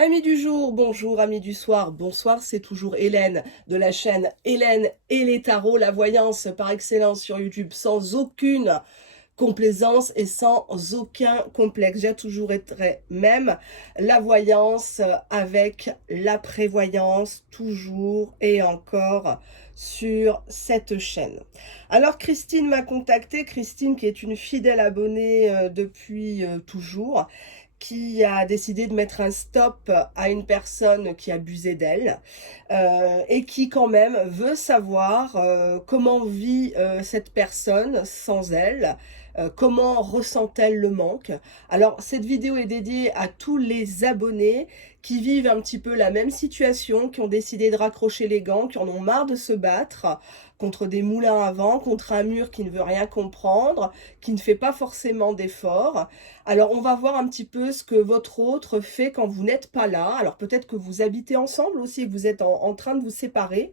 Amis du jour, bonjour, amis du soir, bonsoir, c'est toujours Hélène de la chaîne Hélène et les tarots, la voyance par excellence sur YouTube sans aucune complaisance et sans aucun complexe. J'ai toujours été même la voyance avec la prévoyance, toujours et encore sur cette chaîne. Alors Christine m'a contactée, Christine qui est une fidèle abonnée depuis toujours, qui a décidé de mettre un stop à une personne qui abusait d'elle et qui quand même veut savoir comment vit cette personne sans elle, comment ressent-elle le manque. Alors cette vidéo est dédiée à tous les abonnés qui vivent un petit peu la même situation, qui ont décidé de raccrocher les gants, qui en ont marre de se battre contre des moulins à vent, contre un mur qui ne veut rien comprendre, qui ne fait pas forcément d'efforts. Alors, on va voir un petit peu ce que votre autre fait quand vous n'êtes pas là. Alors, peut-être que vous habitez ensemble aussi, que vous êtes en train de vous séparer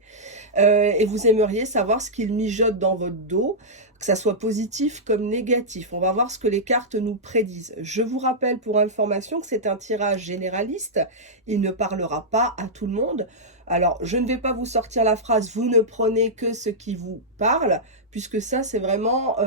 et vous aimeriez savoir ce qu'il mijote dans votre dos, que ça soit positif comme négatif. On va voir ce que les cartes nous prédisent. Je vous rappelle pour information que c'est un tirage généraliste. Il ne parlera pas à tout le monde. Alors, je ne vais pas vous sortir la phrase « vous ne prenez que ce qui vous parle », puisque ça, c'est vraiment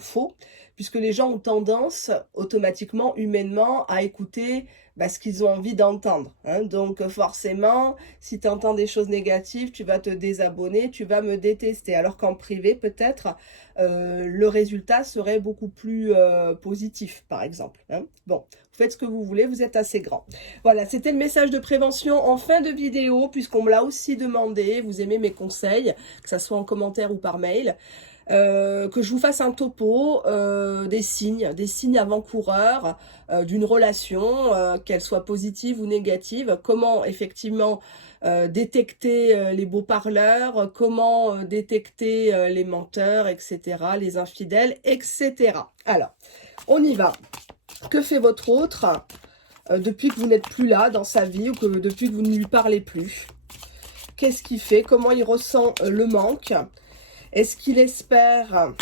faux, puisque les gens ont tendance, automatiquement, humainement, à écouter ce qu'ils ont envie d'entendre. Hein. Donc, forcément, si tu entends des choses négatives, tu vas te désabonner, tu vas me détester. Alors qu'en privé, peut-être, le résultat serait beaucoup plus positif, par exemple. Hein. Bon, vous faites ce que vous voulez, vous êtes assez grand. Voilà, c'était le message de prévention en fin de vidéo, puisqu'on me l'a aussi demandé. Vous aimez mes conseils, que ça soit en commentaire ou par mail. Que je vous fasse un topo des signes avant-coureurs d'une relation, qu'elle soit positive ou négative, comment effectivement détecter les beaux parleurs, comment détecter les menteurs, etc., les infidèles, etc. Alors, on y va. Que fait votre autre depuis que vous n'êtes plus là dans sa vie ou que depuis que vous ne lui parlez plus? Qu'est-ce qu'il fait? Comment il ressent le manque? Est-ce qu'il espère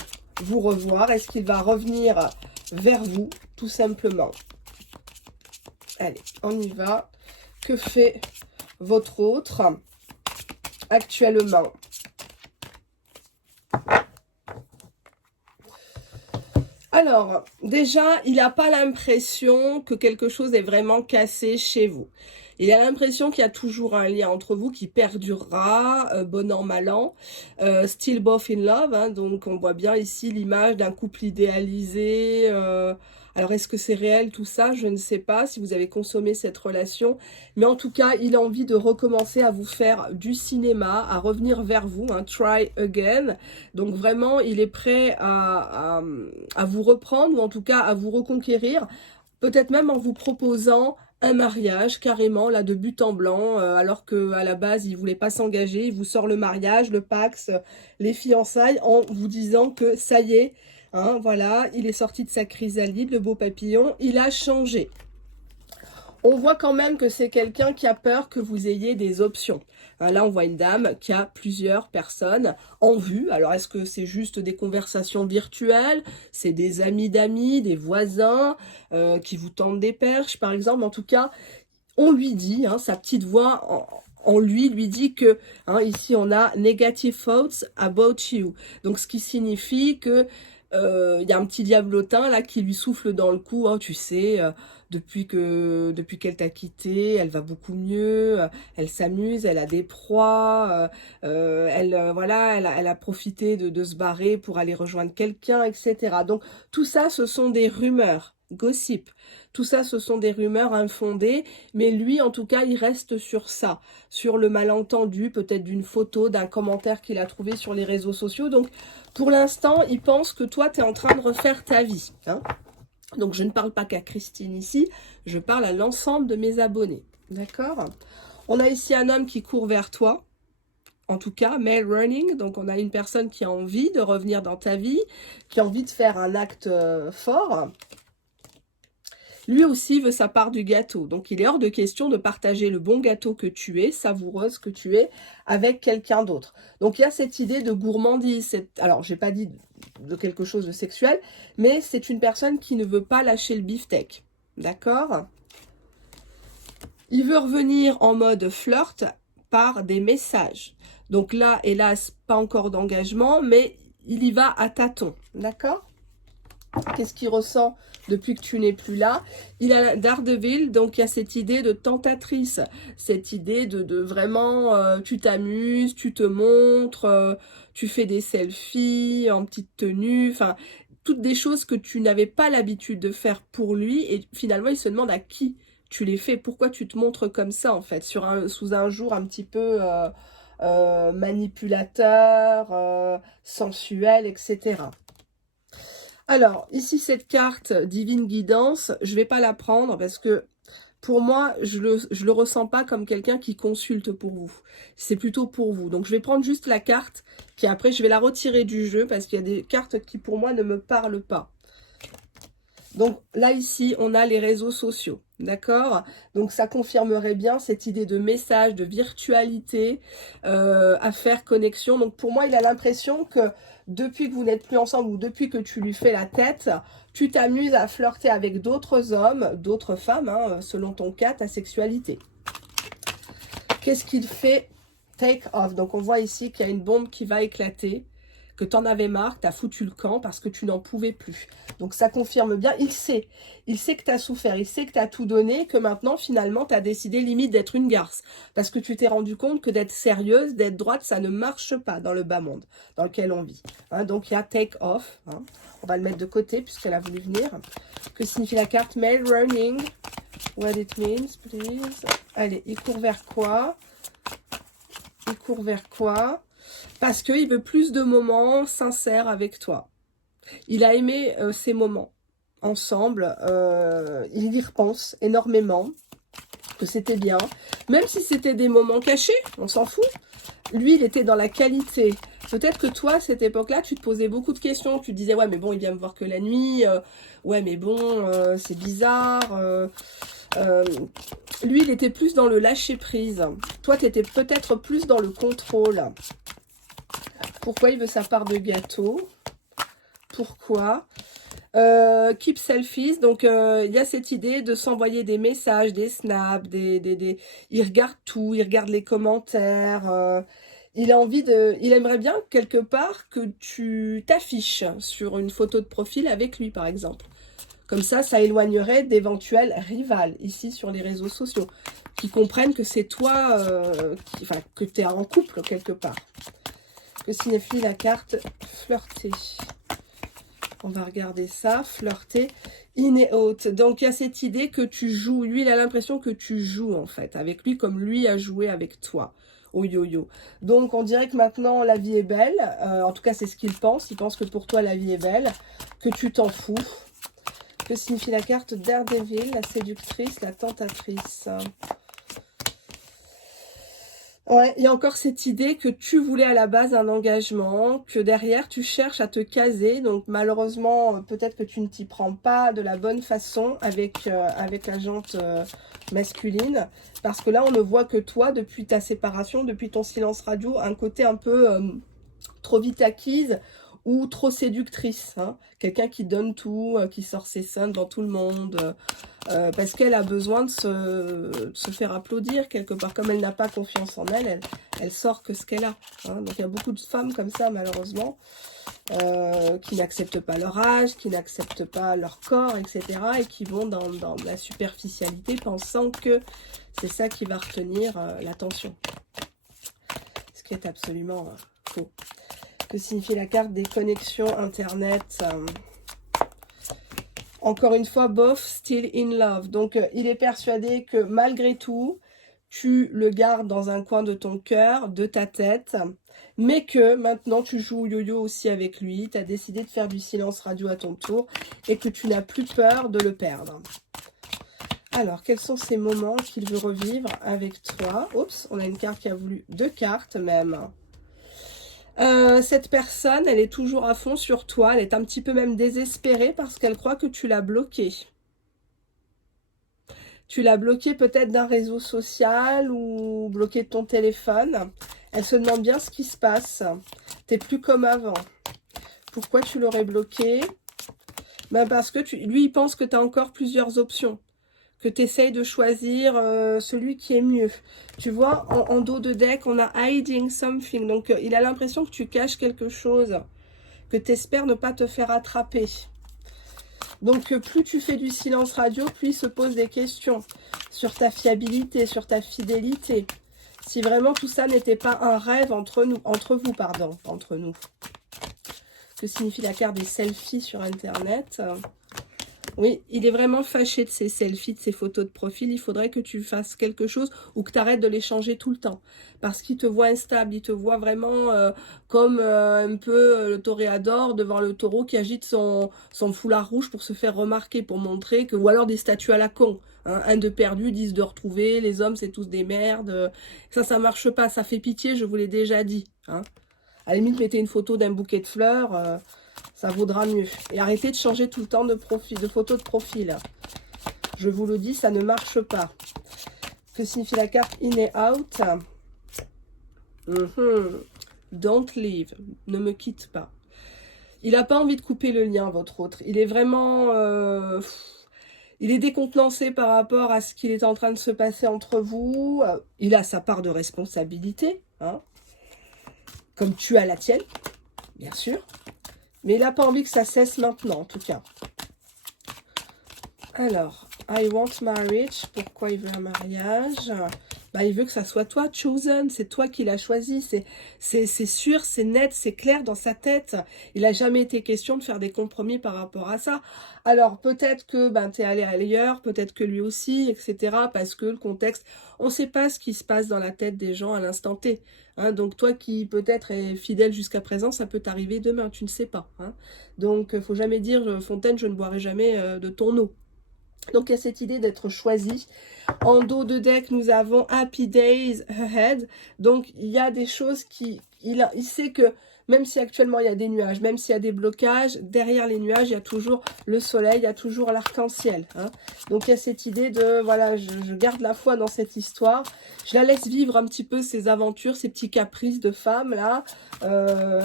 vous revoir? Est-ce qu'il va revenir vers vous, tout simplement? Allez, on y va. Que fait votre autre actuellement? Alors, déjà, il n'a pas l'impression que quelque chose est vraiment cassé chez vous. Il a l'impression qu'il y a toujours un lien entre vous qui perdurera, bon an, mal an. Still both in love, hein, donc on voit bien ici l'image d'un couple idéalisé. Alors, est-ce que c'est réel tout ça? Je ne sais pas si vous avez consommé cette relation. Mais en tout cas, il a envie de recommencer à vous faire du cinéma, à revenir vers vous, hein, try again. Donc vraiment, il est prêt à vous reprendre ou en tout cas à vous reconquérir. Peut-être même en vous proposant un mariage carrément là de but en blanc, alors que à la base il voulait pas s'engager, il vous sort le mariage, le Pax, les fiançailles en vous disant que ça y est, hein, voilà, il est sorti de sa chrysalide, le beau papillon, il a changé. On voit quand même que c'est quelqu'un qui a peur que vous ayez des options. Là, on voit une dame qui a plusieurs personnes en vue. Alors, est-ce que c'est juste des conversations virtuelles? C'est des amis d'amis, des voisins qui vous tendent des perches, par exemple. En tout cas, on lui dit, hein, sa petite voix en lui dit que, hein, ici, on a « negative thoughts about you ». Donc, ce qui signifie que il y a un petit diablotin là qui lui souffle dans le cou, oh, tu sais, depuis qu'elle t'a quitté, elle va beaucoup mieux, elle s'amuse, elle a des proies, voilà, elle a profité de se barrer pour aller rejoindre quelqu'un, etc. Donc tout ça, ce sont des rumeurs, gossip. Tout ça, ce sont des rumeurs infondées, mais lui, en tout cas, il reste sur ça, sur le malentendu, peut-être d'une photo, d'un commentaire qu'il a trouvé sur les réseaux sociaux. Donc, pour l'instant, il pense que toi, tu es en train de refaire ta vie. Hein. Donc, je ne parle pas qu'à Christine ici, je parle à l'ensemble de mes abonnés. D'accord? On a ici un homme qui court vers toi. En tout cas, male running, donc on a une personne qui a envie de revenir dans ta vie, qui a envie de faire un acte fort. Lui aussi veut sa part du gâteau. Donc, il est hors de question de partager le bon gâteau que tu es, savoureuse que tu es, avec quelqu'un d'autre. Donc, il y a cette idée de gourmandise. Alors, je n'ai pas dit de quelque chose de sexuel, mais c'est une personne qui ne veut pas lâcher le beefsteak. D'accord ? Il veut revenir en mode flirt par des messages. Donc là, hélas, pas encore d'engagement, mais il y va à tâtons, d'accord? Qu'est-ce qu'il ressent depuis que tu n'es plus là? Il a Daredevil, donc il y a cette idée de tentatrice, cette idée de vraiment, tu t'amuses, tu te montres, tu fais des selfies en petite tenue, enfin, toutes des choses que tu n'avais pas l'habitude de faire pour lui, et finalement il se demande à qui tu les fais, pourquoi tu te montres comme ça en fait, sous un jour un petit peu manipulateur, sensuel, etc. Alors, ici, cette carte Divine Guidance, je ne vais pas la prendre parce que pour moi, je le ressens pas comme quelqu'un qui consulte pour vous. C'est plutôt pour vous. Donc, je vais prendre juste la carte, puis après, je vais la retirer du jeu parce qu'il y a des cartes qui, pour moi, ne me parlent pas. Donc là, ici, on a les réseaux sociaux, d'accord? Donc ça confirmerait bien cette idée de message, de virtualité, à faire connexion. Donc pour moi, il a l'impression que depuis que vous n'êtes plus ensemble ou depuis que tu lui fais la tête, tu t'amuses à flirter avec d'autres hommes, d'autres femmes, hein, selon ton cas, ta sexualité. Qu'est-ce qu'il fait? Take off. Donc on voit ici qu'il y a une bombe qui va éclater, que tu en avais marre, tu as foutu le camp parce que tu n'en pouvais plus. Donc ça confirme bien, il sait que tu as souffert, il sait que tu as tout donné, que maintenant finalement tu as décidé limite d'être une garce. Parce que tu t'es rendu compte que d'être sérieuse, d'être droite, ça ne marche pas dans le bas monde dans lequel on vit. Hein, donc il y a take off, hein. On va le mettre de côté puisqu'elle a voulu venir. Que signifie la carte? Male running, what it means please. Allez, il court vers quoi? Il court vers quoi? Parce qu'il veut plus de moments sincères avec toi. Il a aimé ces moments ensemble. Il y repense énormément. Que c'était bien. Même si c'était des moments cachés, on s'en fout. Lui, il était dans la qualité. Peut-être que toi, à cette époque-là, tu te posais beaucoup de questions. Tu te disais, ouais, mais bon, il vient me voir que la nuit. Ouais, mais bon, c'est bizarre. Lui, il était plus dans le lâcher-prise. Toi, tu étais peut-être plus dans le contrôle. Pourquoi il veut sa part de gâteau? Pourquoi? Keep selfies, donc il y a cette idée de s'envoyer des messages, des snaps, il regarde tout, il regarde les commentaires, il a envie il aimerait bien quelque part que tu t'affiches sur une photo de profil avec lui par exemple. Comme ça éloignerait d'éventuels rivales ici sur les réseaux sociaux, qui comprennent que c'est toi, que tu es en couple quelque part. Que signifie la carte flirter? On va regarder ça, flirter, in et out. Donc, il y a cette idée que tu joues. Lui, il a l'impression que tu joues, en fait, avec lui comme lui a joué avec toi, au yo-yo. Donc, on dirait que maintenant, la vie est belle. En tout cas, c'est ce qu'il pense. Il pense que pour toi, la vie est belle, que tu t'en fous. Que signifie la carte Daredevil, la séductrice, la tentatrice? Ouais, il y a encore cette idée que tu voulais à la base un engagement, que derrière tu cherches à te caser, donc malheureusement peut-être que tu ne t'y prends pas de la bonne façon avec la jante masculine, parce que là on ne voit que toi depuis ta séparation, depuis ton silence radio, un côté un peu trop vite acquise ou trop séductrice, hein. Quelqu'un qui donne tout, qui sort ses seins devant tout le monde, parce qu'elle a besoin de se faire applaudir quelque part. Comme elle n'a pas confiance en elle, elle sort que ce qu'elle a, hein. Donc il y a beaucoup de femmes comme ça malheureusement, qui n'acceptent pas leur âge, qui n'acceptent pas leur corps, etc. et qui vont dans la superficialité pensant que c'est ça qui va retenir l'attention. Ce qui est absolument faux. Que signifie la carte des connexions internet? Encore une fois, both still in love. Donc, il est persuadé que malgré tout, tu le gardes dans un coin de ton cœur, de ta tête, mais que maintenant tu joues au yo-yo aussi avec lui. Tu as décidé de faire du silence radio à ton tour et que tu n'as plus peur de le perdre. Alors, quels sont ces moments qu'il veut revivre avec toi? Oups, on a une carte qui a voulu 2 cartes même. Cette personne, elle est toujours à fond sur toi, elle est un petit peu même désespérée parce qu'elle croit que tu l'as bloquée. Tu l'as bloquée peut-être d'un réseau social ou bloquée de ton téléphone. Elle se demande bien ce qui se passe. T'es plus comme avant. Pourquoi tu l'aurais bloqué? Ben parce que lui, il pense que tu as encore plusieurs options. que tu essayes de choisir celui qui est mieux. Tu vois, en dos de deck, on a hiding something. Donc, il a l'impression que tu caches quelque chose, que tu espères ne pas te faire attraper. Donc, plus tu fais du silence radio, plus il se pose des questions sur ta fiabilité, sur ta fidélité. Si vraiment tout ça n'était pas un rêve entre nous, entre nous. Que signifie la carte des selfies sur Internet? Oui, il est vraiment fâché de ces selfies, de ces photos de profil. Il faudrait que tu fasses quelque chose ou que tu arrêtes de les changer tout le temps. Parce qu'il te voit instable, il te voit vraiment comme un peu le toréador devant le taureau qui agite son foulard rouge pour se faire remarquer, pour montrer que... Ou alors des statues à la con. Hein, un de perdu, 10 de retrouvé, les hommes c'est tous des merdes. Ça marche pas, ça fait pitié, je vous l'ai déjà dit. Hein. À la limite, mettez une photo d'un bouquet de fleurs... ça vaudra mieux. Et arrêtez de changer tout le temps de photo de profil. Je vous le dis, ça ne marche pas. Que signifie la carte in et out? Don't leave. Ne me quitte pas. Il n'a pas envie de couper le lien, votre autre. Il est vraiment... il est décontenancé par rapport à ce qu'il est en train de se passer entre vous. Il a sa part de responsabilité. Hein, comme tu as la tienne, bien sûr. Mais il n'a pas envie que ça cesse maintenant, en tout cas. Alors, I want marriage. Pourquoi il veut un mariage? Bah, il veut que ça soit toi, chosen. C'est toi qui l'as choisi. C'est sûr, c'est net, c'est clair dans sa tête. Il n'a jamais été question de faire des compromis par rapport à ça. Alors, peut-être que ben, tu es allé ailleurs, peut-être que lui aussi, etc. Parce que le contexte, on ne sait pas ce qui se passe dans la tête des gens à l'instant T. Hein, donc toi qui peut-être est fidèle jusqu'à présent, ça peut t'arriver demain, tu ne sais pas. Hein. Donc faut jamais dire Fontaine, je ne boirai jamais de ton eau. Donc il y a cette idée d'être choisi. En dos de deck, nous avons Happy Days Ahead. Donc il y a des choses qui... Il sait que même si actuellement il y a des nuages, même s'il y a des blocages, derrière les nuages, il y a toujours le soleil, il y a toujours l'arc-en-ciel. Hein. Donc il y a cette idée de, voilà, je garde la foi dans cette histoire. Je la laisse vivre un petit peu ses aventures, ses petits caprices de femme, là,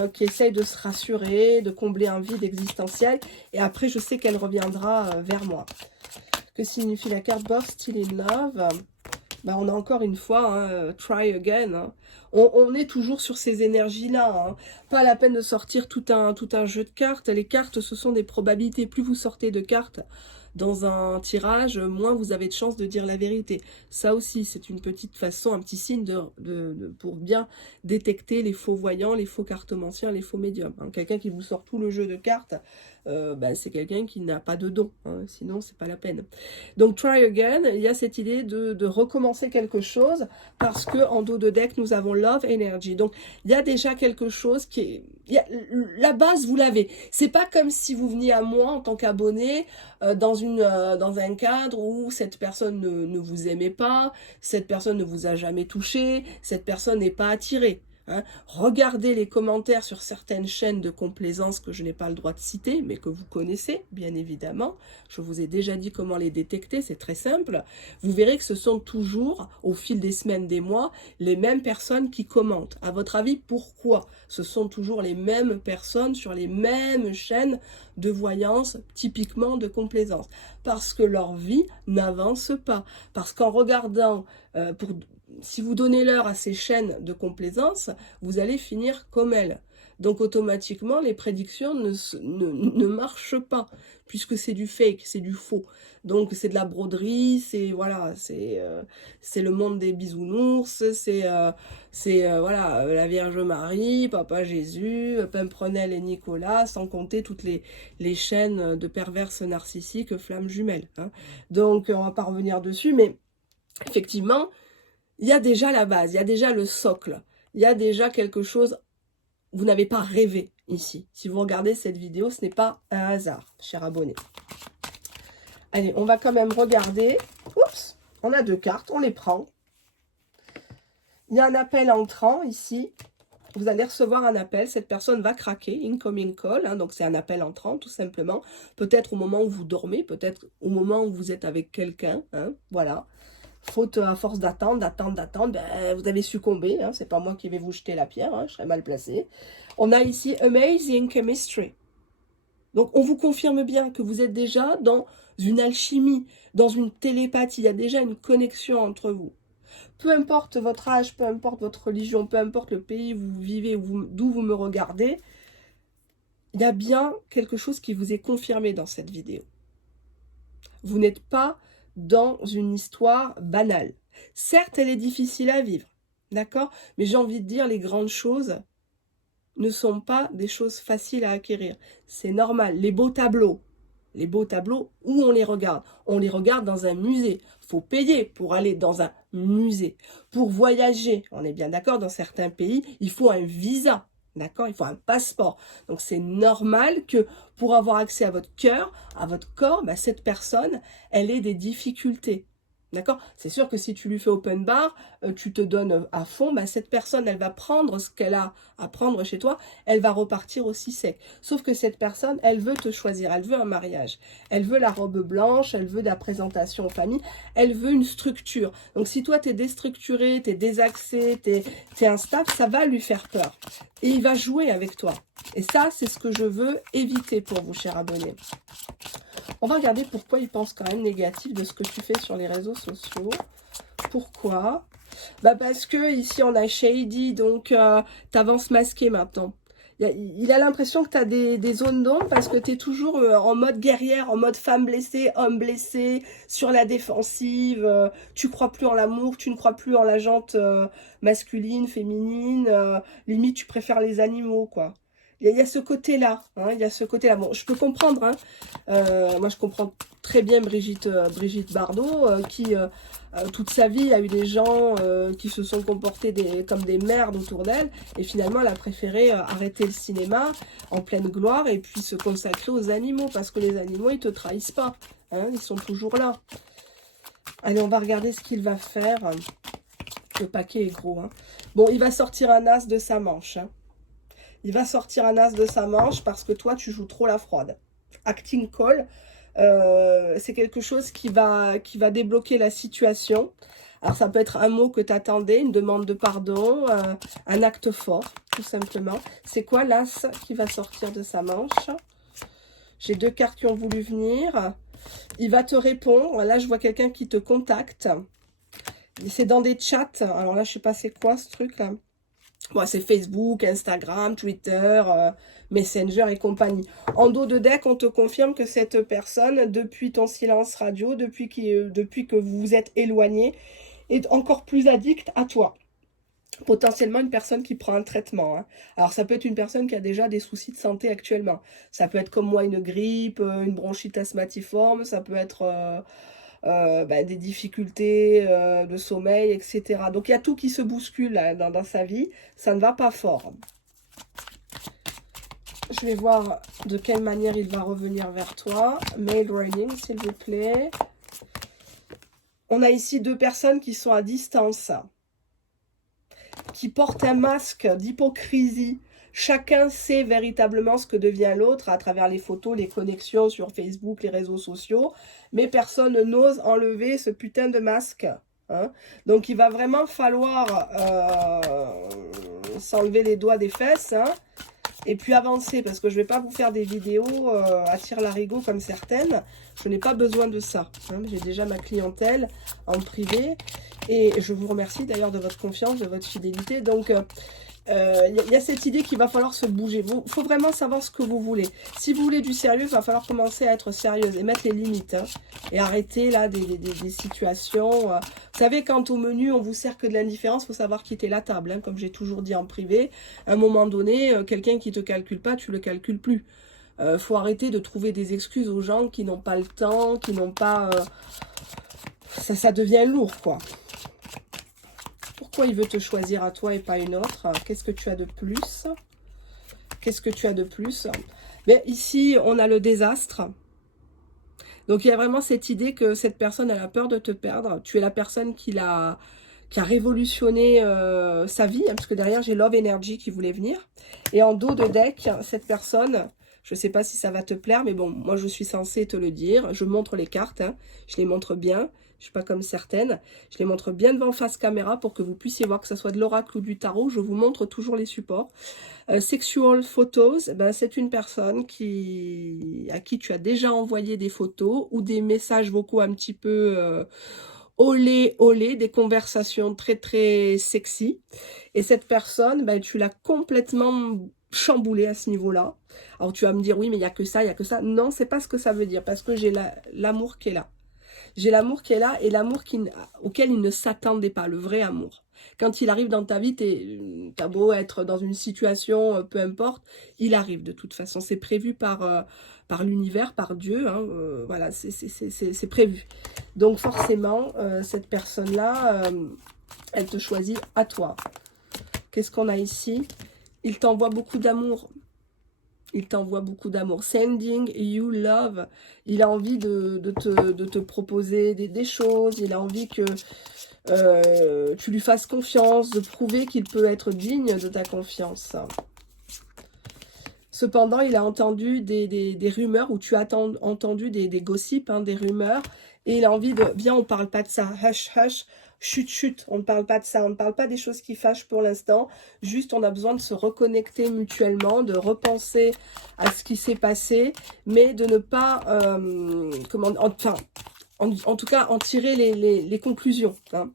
qui essayent de se rassurer, de combler un vide existentiel. Et après, je sais qu'elle reviendra vers moi. Que signifie la carte Both Still in Love? Ben, on a encore une fois, hein, try again. Hein. On est toujours sur ces énergies-là. Hein. Pas la peine de sortir tout un jeu de cartes. Les cartes, ce sont des probabilités. Plus vous sortez de cartes dans un tirage, moins vous avez de chances de dire la vérité. Ça aussi, c'est une petite façon, un petit signe pour bien détecter les faux voyants, les faux cartomanciens, les faux médiums. Hein. Quelqu'un qui vous sort tout le jeu de cartes, ben, c'est quelqu'un qui n'a pas de don. Hein. Sinon, c'est pas la peine. Donc, try again, il y a cette idée de recommencer quelque chose parce que en dos de deck, nous avons love energy. Donc, il y a déjà quelque chose qui est... la base, vous l'avez. C'est pas comme si vous veniez à moi en tant qu'abonné dans un cadre où cette personne ne vous aimait pas, cette personne ne vous a jamais touché, cette personne n'est pas attirée. Hein. Regardez les commentaires sur certaines chaînes de complaisance que je n'ai pas le droit de citer, mais que vous connaissez, bien évidemment. Je vous ai déjà dit comment les détecter, c'est très simple. Vous verrez que ce sont toujours, au fil des semaines, des mois, les mêmes personnes qui commentent. À votre avis, pourquoi? Ce sont toujours les mêmes personnes sur les mêmes chaînes de voyance, typiquement de complaisance. Parce que leur vie n'avance pas. Parce qu'en regardant... si vous donnez l'heure à ces chaînes de complaisance, vous allez finir comme elles. Donc automatiquement, les prédictions ne marchent pas, puisque c'est du fake, c'est du faux. Donc c'est de la broderie, c'est voilà, c'est le monde des bisounours, c'est voilà, la Vierge Marie, Papa Jésus, Pimprenel et Nicolas, sans compter toutes les chaînes de perverses narcissiques, flammes jumelles. Hein. Donc on va pas revenir dessus, mais effectivement, il y a déjà la base, il y a déjà le socle, il y a déjà quelque chose, vous n'avez pas rêvé ici. Si vous regardez cette vidéo, ce n'est pas un hasard, cher abonné. Allez, on va quand même regarder. Oups, on a deux cartes, on les prend. Il y a un appel entrant ici. Vous allez recevoir un appel, cette personne va craquer, incoming call, hein, donc c'est un appel entrant tout simplement. Peut-être au moment où vous dormez, peut-être au moment où vous êtes avec quelqu'un, hein, voilà. Faute à force d'attendre, ben, vous avez succombé, hein, c'est pas moi qui vais vous jeter la pierre, hein, je serais mal placé. On a ici Amazing Chemistry. Donc, on vous confirme bien que vous êtes déjà dans une alchimie, dans une télépathie. Il y a déjà une connexion entre vous. Peu importe votre âge, peu importe votre religion, peu importe le pays où vous vivez, d'où vous me regardez, il y a bien quelque chose qui vous est confirmé dans cette vidéo. Vous n'êtes pas dans une histoire banale. Certes, elle est difficile à vivre, d'accord? Mais j'ai envie de dire, les grandes choses ne sont pas des choses faciles à acquérir. C'est normal. Les beaux tableaux, où on les regarde? On les regarde dans un musée. Il faut payer pour aller dans un musée. Pour voyager, on est bien d'accord, dans certains pays, il faut un visa. D'accord? Il faut un passeport. Donc c'est normal que pour avoir accès à votre cœur, à votre corps, bah, cette personne, elle ait des difficultés. D'accord? C'est sûr que si tu lui fais open bar, tu te donnes à fond, bah, cette personne, elle va prendre ce qu'elle a à prendre chez toi, elle va repartir aussi sec. Sauf que cette personne, elle veut te choisir, elle veut un mariage, elle veut la robe blanche, elle veut de la présentation en famille, elle veut une structure. Donc si toi, tu es déstructuré, tu es désaxé, tu es instable, ça va lui faire peur. Et il va jouer avec toi. Et ça, c'est ce que je veux éviter pour vous, chers abonnés. On va regarder pourquoi il pense quand même négatif de ce que tu fais sur les réseaux sociaux. Pourquoi? Bah parce que ici on a Shady, donc t'avances masqué maintenant. Il a l'impression que tu as des zones d'ombre parce que tu es toujours en mode guerrière, en mode femme blessée, homme blessé, sur la défensive. Tu crois plus en l'amour, tu ne crois plus en la jante masculine, féminine. Limite, tu préfères les animaux, quoi. Il y a ce côté-là, hein, il y a ce côté-là. Bon, je peux comprendre, hein. Moi, je comprends très bien Brigitte Bardot, qui toute sa vie a eu des gens qui se sont comportés comme des merdes autour d'elle, et finalement, elle a préféré arrêter le cinéma en pleine gloire et puis se consacrer aux animaux, parce que les animaux, ils te trahissent pas, hein, ils sont toujours là. Allez, on va regarder ce qu'il va faire. Le paquet est gros, hein. Bon, il va sortir un as de sa manche, hein. Il va sortir un as de sa manche parce que toi, tu joues trop la froide. Acting call, c'est quelque chose qui va débloquer la situation. Alors, ça peut être un mot que tu attendais, une demande de pardon, un acte fort, tout simplement. C'est quoi l'as qui va sortir de sa manche? J'ai deux cartes qui ont voulu venir. Il va te répondre. Là, je vois quelqu'un qui te contacte. C'est dans des chats. Alors là, je sais pas c'est quoi ce truc-là. Bon, c'est Facebook, Instagram, Twitter, Messenger et compagnie. En dos de deck, on te confirme que cette personne, depuis ton silence radio, depuis que vous vous êtes éloigné, est encore plus addict à toi. Potentiellement une personne qui prend un traitement, hein. Alors ça peut être une personne qui a déjà des soucis de santé actuellement. Ça peut être comme moi une grippe, une bronchite asthmatiforme, ça peut être des difficultés de sommeil, etc. Donc il y a tout qui se bouscule là, dans sa vie. Ça ne va pas fort. Je vais voir de quelle manière il va revenir vers toi. Mail reading, s'il vous plaît. On a ici deux personnes qui sont à distance, qui portent un masque d'hypocrisie. Chacun sait véritablement ce que devient l'autre à travers les photos, les connexions sur Facebook, les réseaux sociaux. Mais personne n'ose enlever ce putain de masque, hein. Donc il va vraiment falloir s'enlever les doigts des fesses, hein, et puis avancer. Parce que je ne vais pas vous faire des vidéos à tire-larigot comme certaines. Je n'ai pas besoin de ça, hein. J'ai déjà ma clientèle en privé. Et je vous remercie d'ailleurs de votre confiance, de votre fidélité. Donc, y a cette idée qu'il va falloir se bouger. Il faut vraiment savoir ce que vous voulez. Si vous voulez du sérieux, il va falloir commencer à être sérieuse et mettre les limites, hein, et arrêter là des situations. Vous savez, quand au menu, on vous sert que de l'indifférence, il faut savoir quitter la table, hein, comme j'ai toujours dit en privé. À un moment donné, quelqu'un qui ne te calcule pas, tu ne le calcules plus. Faut arrêter de trouver des excuses aux gens qui n'ont pas le temps, qui n'ont pas... Ça devient lourd, quoi. Pourquoi il veut te choisir à toi et pas une autre? Qu'est-ce que tu as de plus? Qu'est-ce que tu as de plus? Mais ici, on a le désastre. Donc, il y a vraiment cette idée que cette personne, elle a peur de te perdre. Tu es la personne qui a révolutionné sa vie, hein, parce que derrière, j'ai Love Energy qui voulait venir. Et en dos de deck, cette personne... Je ne sais pas si ça va te plaire, mais bon, moi je suis censée te le dire. Je montre les cartes, hein, je les montre bien. Je suis pas comme certaines. Je les montre bien devant face caméra pour que vous puissiez voir que ce soit de l'oracle ou du tarot. Je vous montre toujours les supports. Sexual photos, ben, c'est une personne à qui tu as déjà envoyé des photos ou des messages vocaux un petit peu olé, olé, des conversations très très sexy. Et cette personne, ben, tu l'as complètement chamboulée à ce niveau-là. Alors tu vas me dire, oui, mais il n'y a que ça, il n'y a que ça. Non, c'est pas ce que ça veut dire, parce que j'ai l'amour qui est là. J'ai l'amour qui est là et l'amour auquel il ne s'attendait pas, le vrai amour. Quand il arrive dans ta vie, t'as beau être dans une situation, peu importe, il arrive de toute façon. C'est prévu par l'univers, par Dieu. Hein, voilà, c'est prévu. Donc forcément, cette personne-là, elle te choisit à toi. Qu'est-ce qu'on a ici? Il t'envoie beaucoup d'amour. Il t'envoie beaucoup d'amour. Sending you love. Il a envie de te proposer des choses. Il a envie que tu lui fasses confiance, de prouver qu'il peut être digne de ta confiance. Cependant, il a entendu des rumeurs, ou tu as entendu des gossips, hein, des rumeurs, et il a envie de... Viens, on ne parle pas de ça. Hush, hush. Chut, chut, on ne parle pas de ça, on ne parle pas des choses qui fâchent pour l'instant. Juste, on a besoin de se reconnecter mutuellement, de repenser à ce qui s'est passé, mais de ne pas, en tout cas, en tirer les conclusions. Hein.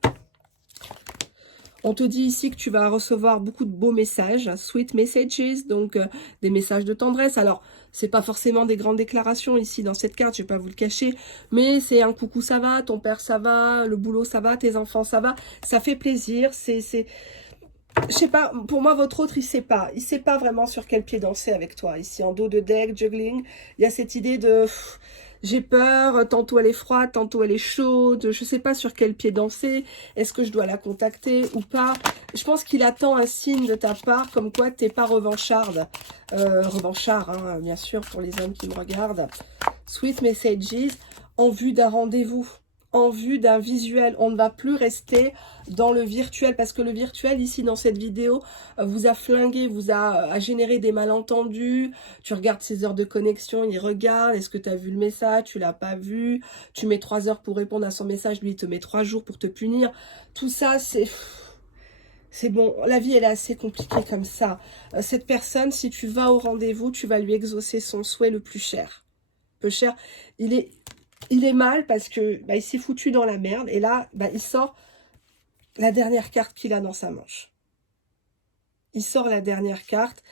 On te dit ici que tu vas recevoir beaucoup de beaux messages, sweet messages, donc des messages de tendresse. Alors, c'est pas forcément des grandes déclarations ici dans cette carte, je vais pas vous le cacher, mais c'est un coucou ça va, ton père ça va, le boulot ça va, tes enfants ça va, ça fait plaisir, je sais pas, pour moi votre autre il sait pas vraiment sur quel pied danser avec toi. Ici en dos de deck, juggling, il y a cette idée de... J'ai peur, tantôt elle est froide, tantôt elle est chaude, je sais pas sur quel pied danser, est-ce que je dois la contacter ou pas. Je pense qu'il attend un signe de ta part, comme quoi t'es pas revancharde. Revanchard, hein, bien sûr, pour les hommes qui me regardent. Sweet messages, en vue d'un rendez-vous, en vue d'un visuel. On ne va plus rester dans le virtuel, parce que le virtuel, ici, dans cette vidéo, vous a flingué, a généré des malentendus. Tu regardes ses heures de connexion, il regarde, est-ce que tu as vu le message, tu l'as pas vu, tu mets 3 heures pour répondre à son message, lui, il te met 3 jours pour te punir. Tout ça, c'est bon, la vie elle est assez compliquée comme ça. Cette personne, si tu vas au rendez-vous, tu vas lui exaucer son souhait le plus cher. Peu cher, il est mal parce que il s'est foutu dans la merde. Et là, il sort la dernière carte qu'il a dans sa manche. Il sort la dernière carte.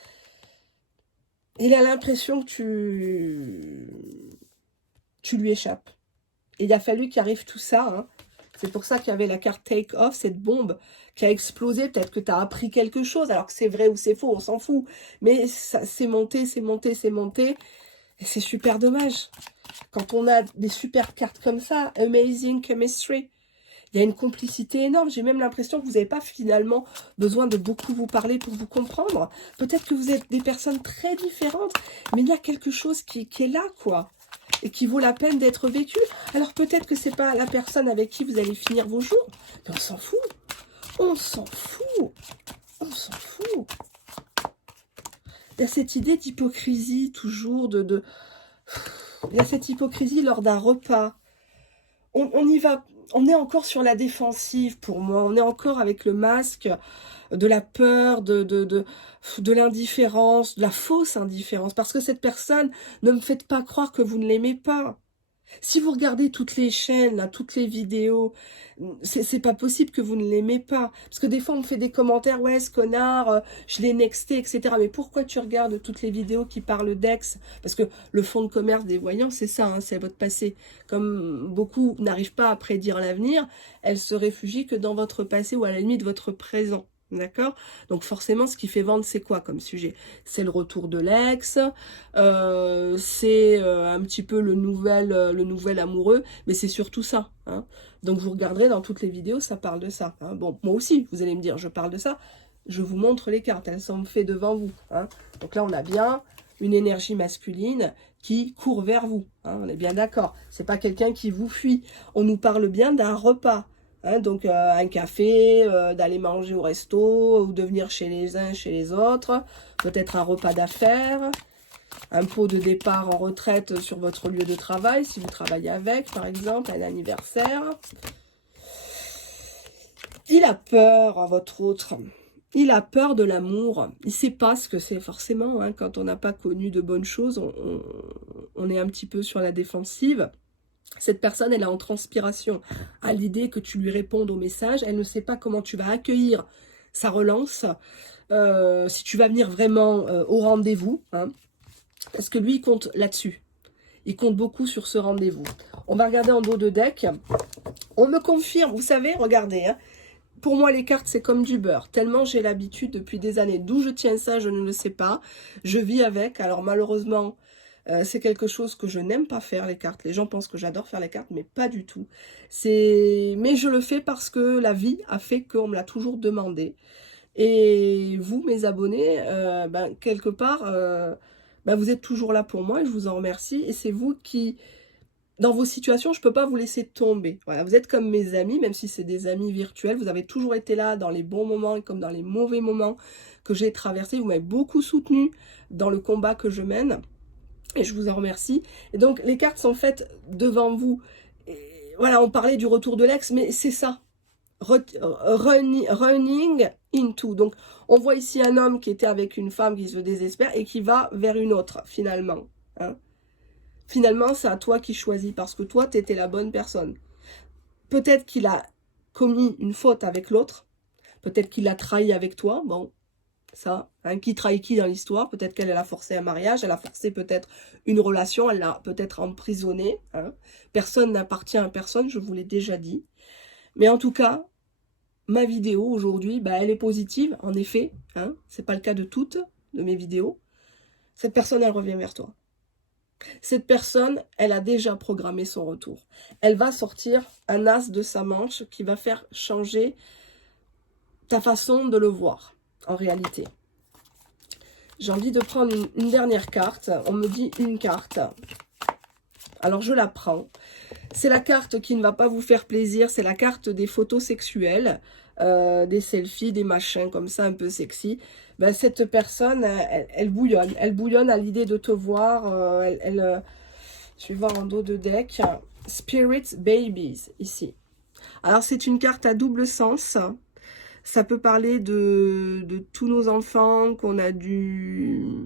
Il a l'impression que tu lui échappes. Et il a fallu qu'arrive tout ça. Hein. C'est pour ça qu'il y avait la carte Take Off, cette bombe qui a explosé. Peut-être que tu as appris quelque chose, alors que c'est vrai ou c'est faux, on s'en fout. Mais ça c'est monté, c'est monté, c'est monté. Et c'est super dommage. Quand on a des super cartes comme ça, amazing chemistry, il y a une complicité énorme. J'ai même l'impression que vous n'avez pas finalement besoin de beaucoup vous parler pour vous comprendre. Peut-être que vous êtes des personnes très différentes, mais il y a quelque chose qui est là, quoi. Et qui vaut la peine d'être vécu. Alors peut-être que c'est pas la personne avec qui vous allez finir vos jours, mais on s'en fout. On s'en fout. On s'en fout. Il y a cette idée d'hypocrisie, toujours, il y a cette hypocrisie lors d'un repas. On y va, on est encore sur la défensive pour moi. On est encore avec le masque de la peur, de l'indifférence, de la fausse indifférence. Parce que cette personne, ne me faites pas croire que vous ne l'aimez pas. Si vous regardez toutes les chaînes, là, toutes les vidéos, c'est pas possible que vous ne l'aimez pas. Parce que des fois, on me fait des commentaires, ouais, ce connard, je l'ai nexté, etc. Mais pourquoi tu regardes toutes les vidéos qui parlent d'ex? Parce que le fonds de commerce des voyants, c'est ça, hein, c'est votre passé. Comme beaucoup n'arrivent pas à prédire l'avenir, elles se réfugient que dans votre passé ou à la limite votre présent. D'accord? Donc forcément, ce qui fait vendre, c'est quoi comme sujet? C'est le retour de l'ex, c'est un petit peu le nouvel amoureux, mais c'est surtout ça. Hein. Donc vous regarderez dans toutes les vidéos, ça parle de ça. Hein. Bon, moi aussi, vous allez me dire, je parle de ça. Je vous montre les cartes, elles sont faites devant vous. Hein. Donc là, on a bien une énergie masculine qui court vers vous. Hein. On est bien d'accord. C'est pas quelqu'un qui vous fuit. On nous parle bien d'un repas. Hein, donc un café, d'aller manger au resto, ou de venir chez les uns, chez les autres, peut-être un repas d'affaires. un pot de départ en retraite sur votre lieu de travail, si vous travaillez avec, par exemple, un anniversaire. Il a peur, votre autre. Il a peur de l'amour. Il ne sait pas ce que c'est forcément. Hein, quand on n'a pas connu de bonnes choses, on est un petit peu sur la défensive. Cette personne, elle est en transpiration à l'idée que tu lui répondes au message. Elle ne sait pas comment tu vas accueillir sa relance, si tu vas venir vraiment au rendez-vous. Hein, parce que lui, il compte là-dessus. Il compte beaucoup sur ce rendez-vous. On va regarder en dos de deck. On me confirme, vous savez, regardez. Hein, pour moi, les cartes, c'est comme du beurre. Tellement j'ai l'habitude depuis des années. D'où je tiens ça, je ne le sais pas. Je vis avec. Alors malheureusement, c'est quelque chose que je n'aime pas faire, les cartes. Les gens pensent que j'adore faire les cartes, mais pas du tout. Mais je le fais parce que la vie a fait qu'on me l'a toujours demandé. Et vous, mes abonnés, quelque part, vous êtes toujours là pour moi et je vous en remercie. Et c'est vous qui... Dans vos situations, je ne peux pas vous laisser tomber. Voilà, vous êtes comme mes amis, même si c'est des amis virtuels. Vous avez toujours été là dans les bons moments et comme dans les mauvais moments que j'ai traversés. Vous m'avez beaucoup soutenu dans le combat que je mène. Et je vous en remercie. Et donc, les cartes sont faites devant vous. Et voilà, on parlait du retour de l'ex, mais c'est ça. Running into. Donc, on voit ici un homme qui était avec une femme qui se désespère et qui va vers une autre, finalement. Hein. Finalement, c'est à toi qui choisis parce que toi, tu étais la bonne personne. Peut-être qu'il a commis une faute avec l'autre. Peut-être qu'il a trahi avec toi. Bon, ça, hein, qui trahit qui dans l'histoire? Peut-être qu'elle a forcé un mariage, elle a forcé peut-être une relation, elle l'a peut-être emprisonné. Hein. Personne n'appartient à personne, je vous l'ai déjà dit. Mais en tout cas, ma vidéo aujourd'hui, elle est positive, en effet. Hein. C'est pas le cas de toutes de mes vidéos. Cette personne, elle revient vers toi. Cette personne, elle a déjà programmé son retour. Elle va sortir un as de sa manche qui va faire changer ta façon de le voir, en réalité. J'ai envie de prendre une dernière carte. On me dit une carte. Alors, je la prends. C'est la carte qui ne va pas vous faire plaisir. C'est la carte des photos sexuelles, des selfies, des machins comme ça, un peu sexy. Cette personne, elle bouillonne. Elle bouillonne à l'idée de te voir. Je vais voir en dos de deck. Spirit Babies, ici. Alors, c'est une carte à double sens. Ça peut parler de tous nos enfants qu'on a dû...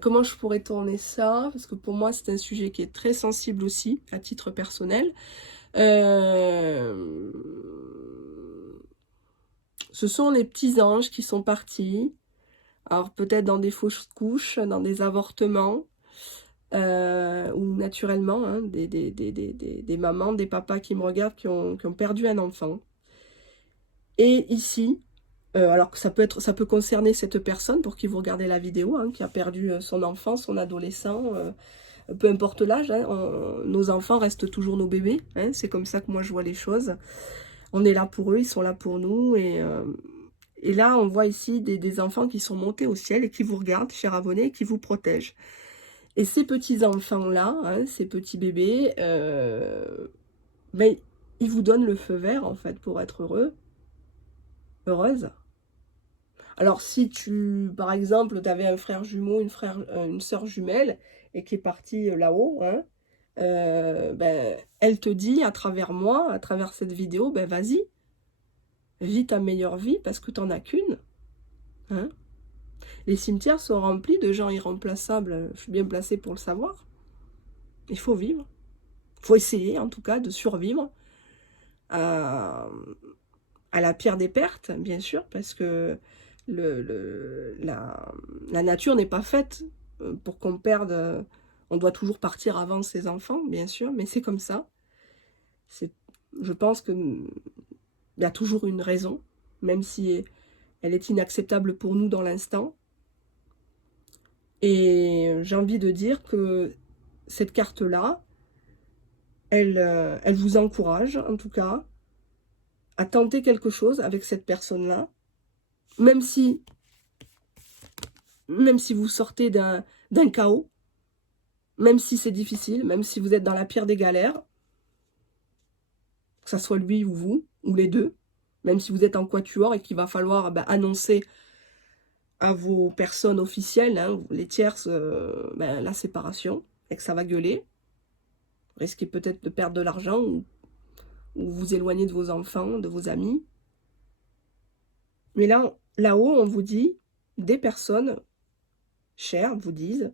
comment je pourrais tourner ça? Parce que pour moi, c'est un sujet qui est très sensible aussi, à titre personnel. Ce sont les petits anges qui sont partis. Alors, peut-être dans des fausses couches, dans des avortements, ou naturellement, hein, des mamans, des papas qui me regardent, qui ont perdu un enfant. Et ici, alors que ça peut concerner cette personne pour qui vous regardez la vidéo, hein, qui a perdu son enfant, son adolescent, peu importe l'âge, hein, nos enfants restent toujours nos bébés, hein, c'est comme ça que moi je vois les choses. On est là pour eux, ils sont là pour nous, et là on voit ici des enfants qui sont montés au ciel et qui vous regardent, chers abonnés, et qui vous protègent. Et ces petits enfants-là, hein, ces petits bébés, ils vous donnent le feu vert en fait pour être heureux. Heureuse. Alors, si par exemple, tu avais un frère jumeau, une sœur jumelle, et qui est partie là-haut, hein, elle te dit, à travers moi, à travers cette vidéo, vas-y, vis ta meilleure vie, parce que tu n'en as qu'une. Hein. Les cimetières sont remplis de gens irremplaçables, je suis bien placée pour le savoir. Il faut vivre. Il faut essayer, en tout cas, de survivre à la pire des pertes, bien sûr, parce que la nature n'est pas faite pour qu'on perde. On doit toujours partir avant ses enfants, bien sûr, mais c'est comme ça. Je pense qu'il y a toujours une raison, même si elle est inacceptable pour nous dans l'instant. Et j'ai envie de dire que cette carte-là, elle vous encourage, en tout cas, à tenter quelque chose avec cette personne-là, même si vous sortez d'un chaos, même si c'est difficile, même si vous êtes dans la pire des galères, que ça soit lui ou vous, ou les deux, même si vous êtes en quatuor et qu'il va falloir annoncer à vos personnes officielles, hein, les tierces, la séparation, et que ça va gueuler. Vous risquez peut-être de perdre de l'argent ou vous éloigner de vos enfants, de vos amis. Mais là-haut, on vous dit, des personnes chères vous disent,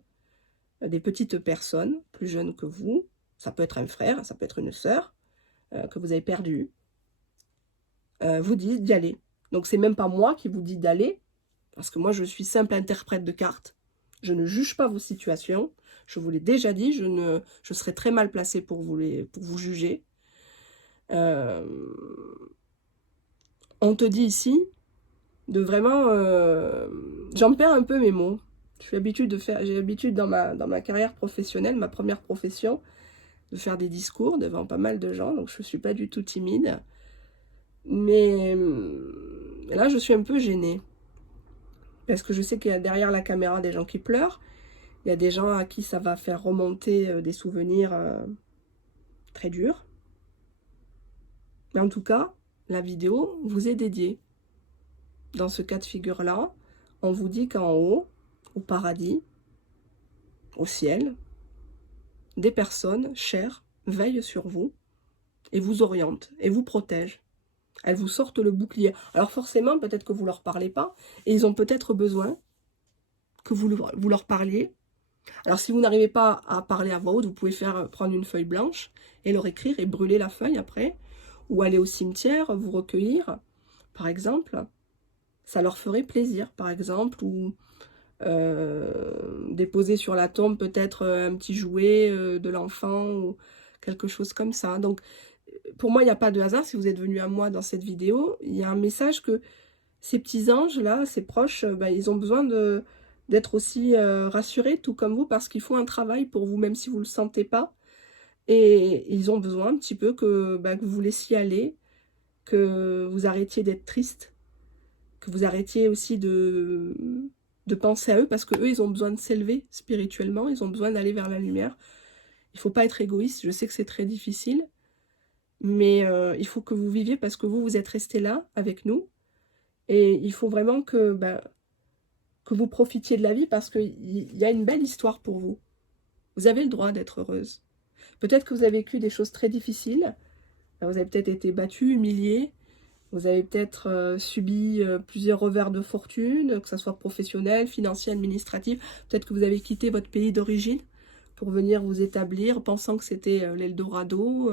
des petites personnes plus jeunes que vous, ça peut être un frère, ça peut être une sœur, que vous avez perdu, vous disent d'y aller. Donc c'est même pas moi qui vous dis d'aller, parce que moi je suis simple interprète de cartes, je ne juge pas vos situations, je vous l'ai déjà dit, je serais très mal placée pour vous juger. On te dit ici de vraiment... j'en perds un peu mes mots. J'ai l'habitude dans ma carrière professionnelle, ma première profession, de faire des discours devant pas mal de gens, donc je ne suis pas du tout timide. Mais là, je suis un peu gênée. Parce que je sais qu'il y a derrière la caméra des gens qui pleurent. Il y a des gens à qui ça va faire remonter des souvenirs très durs. Mais en tout cas, la vidéo vous est dédiée. Dans ce cas de figure-là, on vous dit qu'en haut, au paradis, au ciel, des personnes chères veillent sur vous et vous orientent et vous protègent. Elles vous sortent le bouclier. Alors forcément, peut-être que vous ne leur parlez pas et ils ont peut-être besoin que vous leur parliez. Alors si vous n'arrivez pas à parler à voix haute, vous pouvez prendre une feuille blanche et leur écrire et brûler la feuille après, ou aller au cimetière, vous recueillir, par exemple. Ça leur ferait plaisir, par exemple, ou déposer sur la tombe peut-être un petit jouet de l'enfant, ou quelque chose comme ça. Donc, pour moi, il n'y a pas de hasard. Si vous êtes venu à moi dans cette vidéo, il y a un message que ces petits anges-là, ces proches, ils ont besoin d'être aussi rassurés, tout comme vous, parce qu'ils font un travail pour vous, même si vous ne le sentez pas. Et ils ont besoin un petit peu que vous vous laissiez aller, que vous arrêtiez d'être triste, que vous arrêtiez aussi de penser à eux, parce qu'eux, ils ont besoin de s'élever spirituellement, ils ont besoin d'aller vers la lumière. Il ne faut pas être égoïste, je sais que c'est très difficile, mais il faut que vous viviez, parce que vous êtes restés là, avec nous, et il faut vraiment que vous profitiez de la vie, parce qu'il y a une belle histoire pour vous. Vous avez le droit d'être heureuse. Peut-être que vous avez vécu des choses très difficiles, vous avez peut-être été battu, humilié, vous avez peut-être subi plusieurs revers de fortune, que ce soit professionnel, financier, administratif. Peut-être que vous avez quitté votre pays d'origine pour venir vous établir, pensant que c'était l'Eldorado.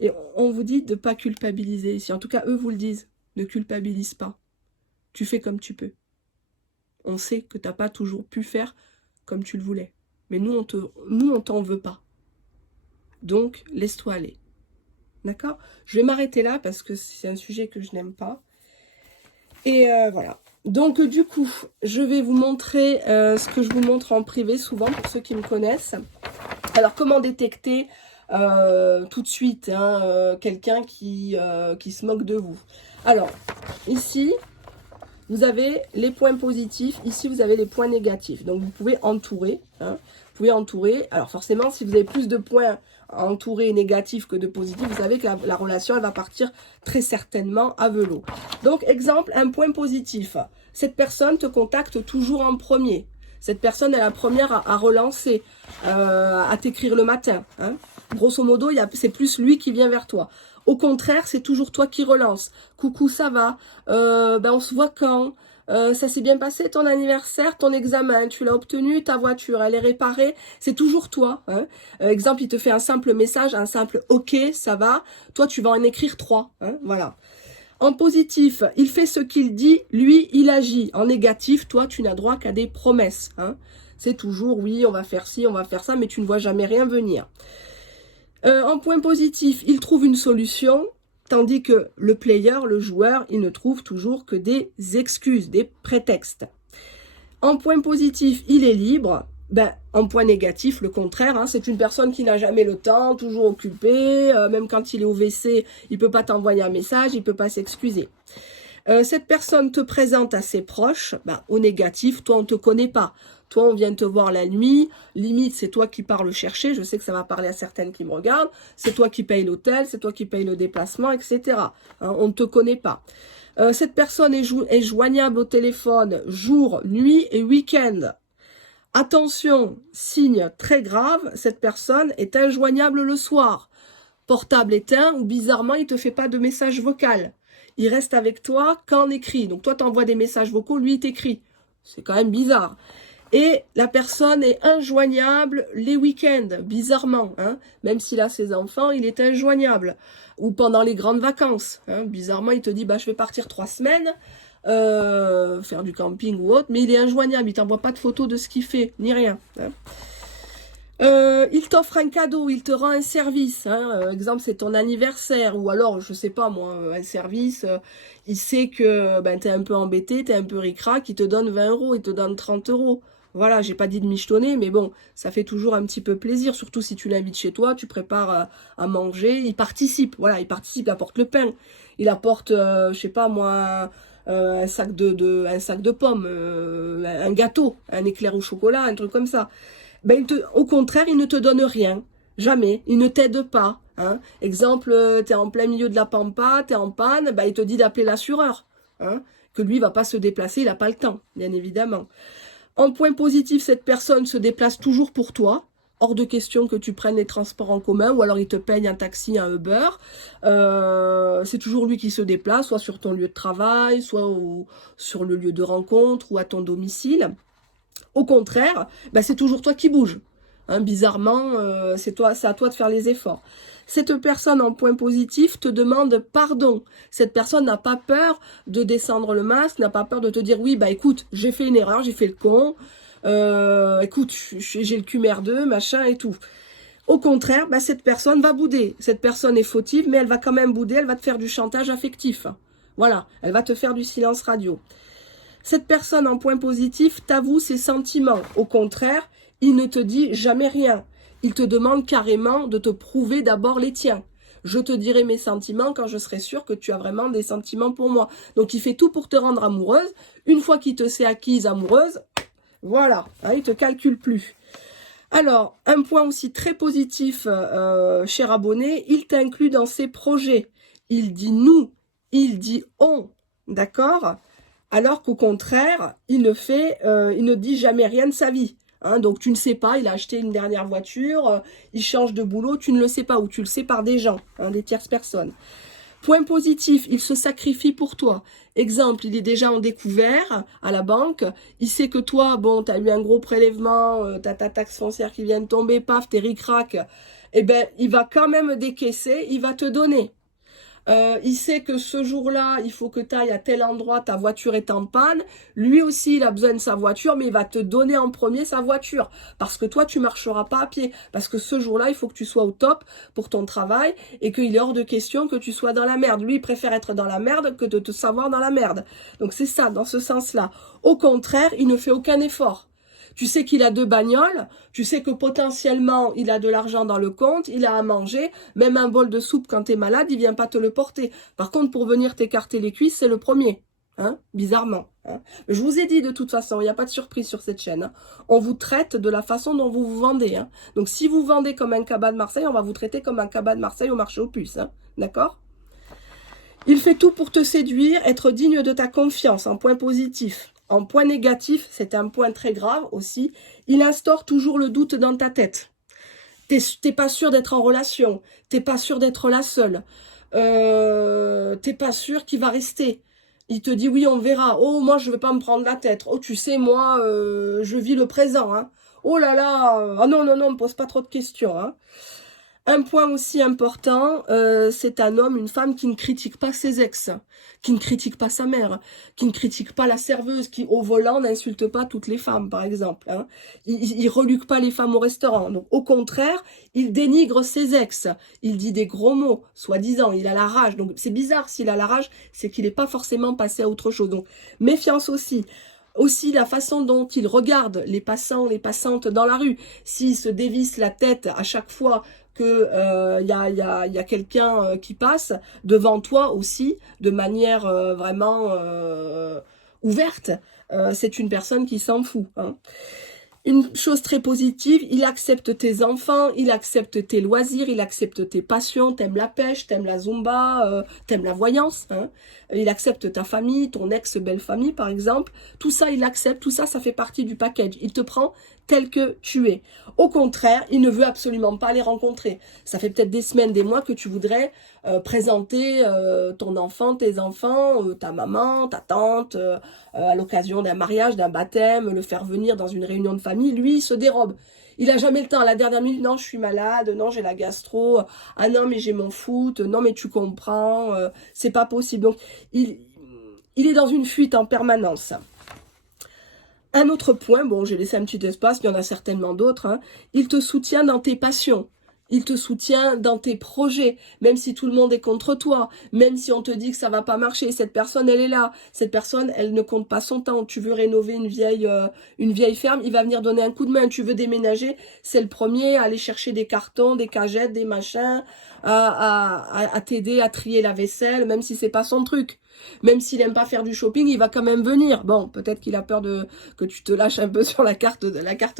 Et on vous dit de ne pas culpabiliser ici. En tout cas, eux vous le disent. Ne culpabilise pas. Tu fais comme tu peux. On sait que tu n'as pas toujours pu faire comme tu le voulais. Mais nous, on t'en veut pas. Donc, laisse-toi aller. D'accord? Je vais m'arrêter là parce que c'est un sujet que je n'aime pas. Et voilà. Donc, du coup, je vais vous montrer ce que je vous montre en privé souvent pour ceux qui me connaissent. Alors, comment détecter tout de suite quelqu'un qui se moque de vous? Alors, ici, vous avez les points positifs. Ici, vous avez les points négatifs. Donc, vous pouvez entourer. Vous pouvez entourer. Alors, forcément, si vous avez plus de points entourés négatifs que de positifs, vous savez que la relation, elle va partir très certainement à velo. Donc, exemple, un point positif. Cette personne te contacte toujours en premier. Cette personne est la première à relancer, à t'écrire le matin. Grosso modo, c'est plus lui qui vient vers toi. Au contraire, c'est toujours toi qui relance. Coucou, ça va? On se voit quand? Ça s'est bien passé ton anniversaire, ton examen, tu l'as obtenu, ta voiture, elle est réparée. C'est toujours toi. Exemple, il te fait un simple message, un simple « Ok, ça va ». Toi, tu vas en écrire 3. Voilà. En positif, il fait ce qu'il dit, lui, il agit. En négatif, toi, tu n'as droit qu'à des promesses. C'est toujours « Oui, on va faire ci, on va faire ça », mais tu ne vois jamais rien venir. En point positif, il trouve une solution, tandis que le player, le joueur, il ne trouve toujours que des excuses, des prétextes. En point positif, il est libre. En point négatif, le contraire, c'est une personne qui n'a jamais le temps, toujours occupée, même quand il est au WC, il ne peut pas t'envoyer un message, il ne peut pas s'excuser. Cette personne te présente à ses proches, au négatif, toi on ne te connaît pas. Toi, on vient te voir la nuit, limite, c'est toi qui pars le chercher, je sais que ça va parler à certaines qui me regardent, c'est toi qui payes l'hôtel, c'est toi qui payes le déplacement, etc. On ne te connaît pas. Cette personne est joignable au téléphone jour, nuit et week-end. Attention, signe très grave, cette personne est injoignable le soir. Portable éteint ou bizarrement, il ne te fait pas de message vocal. Il reste avec toi qu'en écrit. Donc toi, tu envoies des messages vocaux, lui, il t'écrit. C'est quand même bizarre. Et la personne est injoignable les week-ends, bizarrement. Hein. Même s'il a ses enfants, il est injoignable. Ou pendant les grandes vacances. Hein. Bizarrement, il te dit, bah, je vais partir 3 semaines, faire du camping ou autre, mais il est injoignable. Il t'envoie pas de photos de ce qu'il fait, ni rien. Hein. Il t'offre un cadeau, il te rend un service. Hein. Exemple, c'est ton anniversaire. Ou alors, je sais pas moi, un service. Il sait que ben, tu es un peu embêté, tu es un peu ric-rac, il te donne 20 €, il te donne 30 €. Voilà, j'ai pas dit de michetonner, mais bon, ça fait toujours un petit peu plaisir, surtout si tu l'invites chez toi, tu prépares à manger, il participe, voilà, il participe, il apporte le pain, il apporte, je sais pas moi, un sac de pommes, un gâteau, un éclair au chocolat, un truc comme ça. Ben, au contraire, il ne te donne rien, jamais, il ne t'aide pas. Hein. Exemple, tu es en plein milieu de la pampa, tu es en panne, ben, il te dit d'appeler l'assureur, hein, que lui, il va pas se déplacer, il n'a pas le temps, bien évidemment. En point positif, cette personne se déplace toujours pour toi. Hors de question que tu prennes les transports en commun ou alors il te paye un taxi, un Uber. C'est toujours lui qui se déplace, soit sur ton lieu de travail, soit sur le lieu de rencontre ou à ton domicile. Au contraire, ben c'est toujours toi qui bouges. Hein, bizarrement, c'est à toi de faire les efforts. Cette personne en point positif te demande pardon. Cette personne n'a pas peur de descendre le masque, n'a pas peur de te dire oui, bah écoute, j'ai fait une erreur, j'ai fait le con, écoute, j'ai le cul merdeux, machin et tout. Au contraire, bah, cette personne va bouder. Cette personne est fautive, mais elle va quand même bouder, elle va te faire du chantage affectif. Voilà, elle va te faire du silence radio. Cette personne en point positif t'avoue ses sentiments. Au contraire, il ne te dit jamais rien. Il te demande carrément de te prouver d'abord les tiens. Je te dirai mes sentiments quand je serai sûre que tu as vraiment des sentiments pour moi. Donc il fait tout pour te rendre amoureuse. Une fois qu'il te s'est acquise amoureuse, voilà, hein, il ne te calcule plus. Alors, un point aussi très positif, cher abonné, il t'inclut dans ses projets. Il dit nous, il dit on, d'accord ? Alors qu'au contraire, il ne dit jamais rien de sa vie. Hein, donc tu ne sais pas, il a acheté une dernière voiture, il change de boulot, tu ne le sais pas, ou tu le sais par des gens, hein, des tierces personnes. Point positif, il se sacrifie pour toi. Exemple, il est déjà en découvert à la banque, il sait que toi, bon, tu as eu un gros prélèvement, tu as ta taxe foncière qui vient de tomber, paf, t'es ric-rac, eh ben, il va quand même décaisser, il va te donner. Il sait que ce jour-là, il faut que tu ailles à tel endroit, ta voiture est en panne. Lui aussi, il a besoin de sa voiture, mais il va te donner en premier sa voiture. Parce que toi, tu marcheras pas à pied. Parce que ce jour-là, il faut que tu sois au top pour ton travail et qu'il est hors de question que tu sois dans la merde. Lui, il préfère être dans la merde que de te savoir dans la merde. Donc c'est ça, dans ce sens-là. Au contraire, il ne fait aucun effort. Tu sais qu'il a 2 bagnoles, tu sais que potentiellement il a de l'argent dans le compte, il a à manger, même un bol de soupe quand t'es malade, il vient pas te le porter. Par contre, pour venir t'écarter les cuisses, c'est le premier, hein, bizarrement. Hein. Je vous ai dit de toute façon, il n'y a pas de surprise sur cette chaîne. Hein. On vous traite de la façon dont vous vous vendez. Hein. Donc si vous vendez comme un cabas de Marseille, on va vous traiter comme un cabas de Marseille au marché aux puces. Hein. D'accord ? Il fait tout pour te séduire, être digne de ta confiance, en point positif. En point négatif, c'est un point très grave aussi, il instaure toujours le doute dans ta tête. T'es pas sûr d'être en relation, t'es pas sûr d'être la seule, t'es pas sûr qu'il va rester. Il te dit oui, on verra. Oh, moi, je vais pas me prendre la tête. Oh, tu sais, moi, je vis le présent. Hein. Oh là là, ah non, non, non, me pose pas trop de questions. Hein. Un point aussi important, c'est un homme, une femme qui ne critique pas ses ex, qui ne critique pas sa mère, qui ne critique pas la serveuse, qui au volant n'insulte pas toutes les femmes, par exemple. Hein. Il reluque pas les femmes au restaurant. Donc, au contraire, il dénigre ses ex. Il dit des gros mots, soi-disant. Il a la rage. Donc, c'est bizarre s'il a la rage, c'est qu'il n'est pas forcément passé à autre chose. Donc, méfiance aussi. Aussi la façon dont il regarde les passants, les passantes dans la rue. S'il se dévisse la tête à chaque fois que y a quelqu'un qui passe devant toi aussi, de manière vraiment ouverte, c'est une personne qui s'en fout. Hein. Une chose très positive, il accepte tes enfants, il accepte tes loisirs, il accepte tes passions, t'aimes la pêche, t'aimes la zumba, t'aimes la voyance, hein. Il accepte ta famille, ton ex-belle-famille par exemple, tout ça il accepte, tout ça, ça fait partie du package, il te prend tel que tu es. Au contraire, il ne veut absolument pas les rencontrer. Ça fait peut-être des semaines, des mois que tu voudrais présenter ton enfant, tes enfants, ta maman, ta tante, à l'occasion d'un mariage, d'un baptême, le faire venir dans une réunion de famille. Lui, il se dérobe. Il a jamais le temps. À la dernière minute, non, je suis malade, non, j'ai la gastro, ah non, mais j'ai mon foot, non, mais tu comprends, c'est pas possible. Donc, il est dans une fuite en permanence. Un autre point, bon, j'ai laissé un petit espace, il y en a certainement d'autres, hein, il te soutient dans tes passions. Il te soutient dans tes projets, même si tout le monde est contre toi, même si on te dit que ça va pas marcher. Cette personne, elle est là. Cette personne, elle ne compte pas son temps. Tu veux rénover une vieille ferme, il va venir donner un coup de main. Tu veux déménager, c'est le premier à aller chercher des cartons, des cagettes, des machins, à t'aider à trier la vaisselle, même si c'est pas son truc. Même s'il aime pas faire du shopping, il va quand même venir. Bon, peut-être qu'il a peur que tu te lâches un peu sur la carte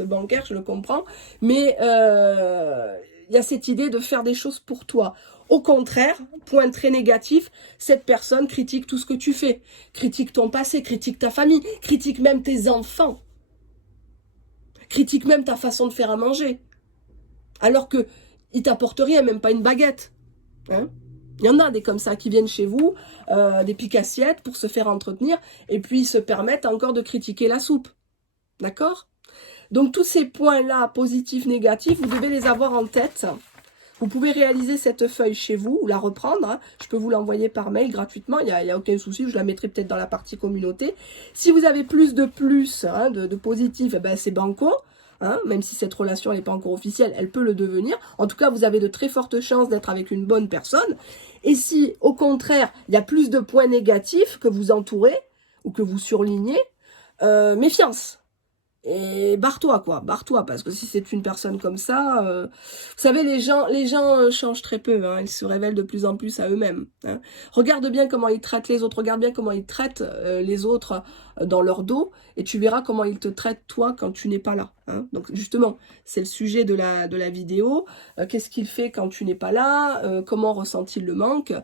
bancaire, je le comprends, mais il y a cette idée de faire des choses pour toi. Au contraire, point très négatif, cette personne critique tout ce que tu fais, critique ton passé, critique ta famille, critique même tes enfants, critique même ta façon de faire à manger, alors que il t'apporte rien, même pas une baguette, hein. Il y en a des comme ça qui viennent chez vous, des piques-assiettes pour se faire entretenir, et puis ils se permettent encore de critiquer la soupe. D'accord? Donc tous ces points-là, positifs, négatifs, vous devez les avoir en tête. Vous pouvez réaliser cette feuille chez vous, ou la reprendre, hein. Je peux vous l'envoyer par mail gratuitement, il n'y a aucun souci, je la mettrai peut-être dans la partie communauté. Si vous avez plus, hein, de positifs, eh ben c'est banco. Hein, même si cette relation n'est pas encore officielle, elle peut le devenir. En tout cas, vous avez de très fortes chances d'être avec une bonne personne. Et si, au contraire, il y a plus de points négatifs que vous entourez ou que vous surlignez, méfiance. Et barre-toi, quoi, barre-toi, parce que si c'est une personne comme ça, vous savez, les gens changent très peu, hein, ils se révèlent de plus en plus à eux-mêmes. Hein. Regarde bien comment ils traitent les autres, regarde bien comment ils traitent les autres dans leur dos, et tu verras comment ils te traitent toi quand tu n'es pas là. Hein. Donc justement, c'est le sujet de la vidéo. Qu'est-ce qu'il fait quand tu n'es pas là? Comment ressent-il le manque?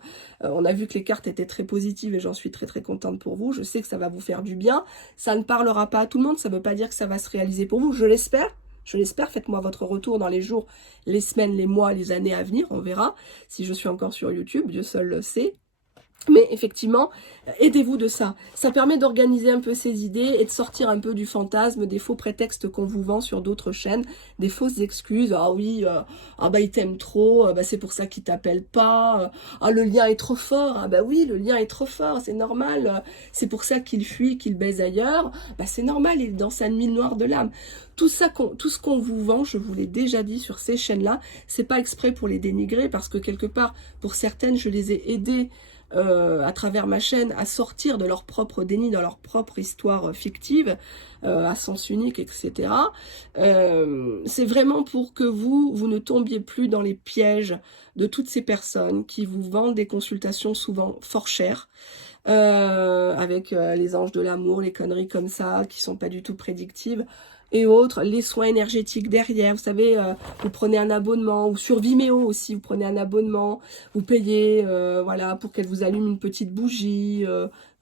On a vu que les cartes étaient très positives et j'en suis très très contente pour vous. Je sais que ça va vous faire du bien. Ça ne parlera pas à tout le monde, ça ne veut pas dire que ça va se réaliser pour vous. Je l'espère. Je l'espère. Faites-moi votre retour dans les jours, les semaines, les mois, les années à venir. On verra si je suis encore sur YouTube. Dieu seul le sait. Mais effectivement, aidez-vous de ça. Ça permet d'organiser un peu ses idées et de sortir un peu du fantasme, des faux prétextes qu'on vous vend sur d'autres chaînes, des fausses excuses. Ah oui, ah bah il t'aime trop, bah c'est pour ça qu'il t'appelle pas. Ah le lien est trop fort. Ah bah oui, le lien est trop fort, c'est normal. C'est pour ça qu'il fuit, qu'il baise ailleurs. Bah c'est normal, il est dans sa nuit noire de l'âme. Tout ce qu'on vous vend, je vous l'ai déjà dit sur ces chaînes-là, c'est pas exprès pour les dénigrer parce que quelque part, pour certaines, je les ai aidées à travers ma chaîne à sortir de leur propre déni, dans leur propre histoire fictive, à sens unique, etc. C'est vraiment pour que vous ne tombiez plus dans les pièges de toutes ces personnes qui vous vendent des consultations souvent fort chères, avec les anges de l'amour, les conneries comme ça, qui sont pas du tout prédictives, et autres, les soins énergétiques derrière, vous savez, vous prenez un abonnement, ou sur Vimeo aussi, vous prenez un abonnement, vous payez, voilà, pour qu'elle vous allume une petite bougie,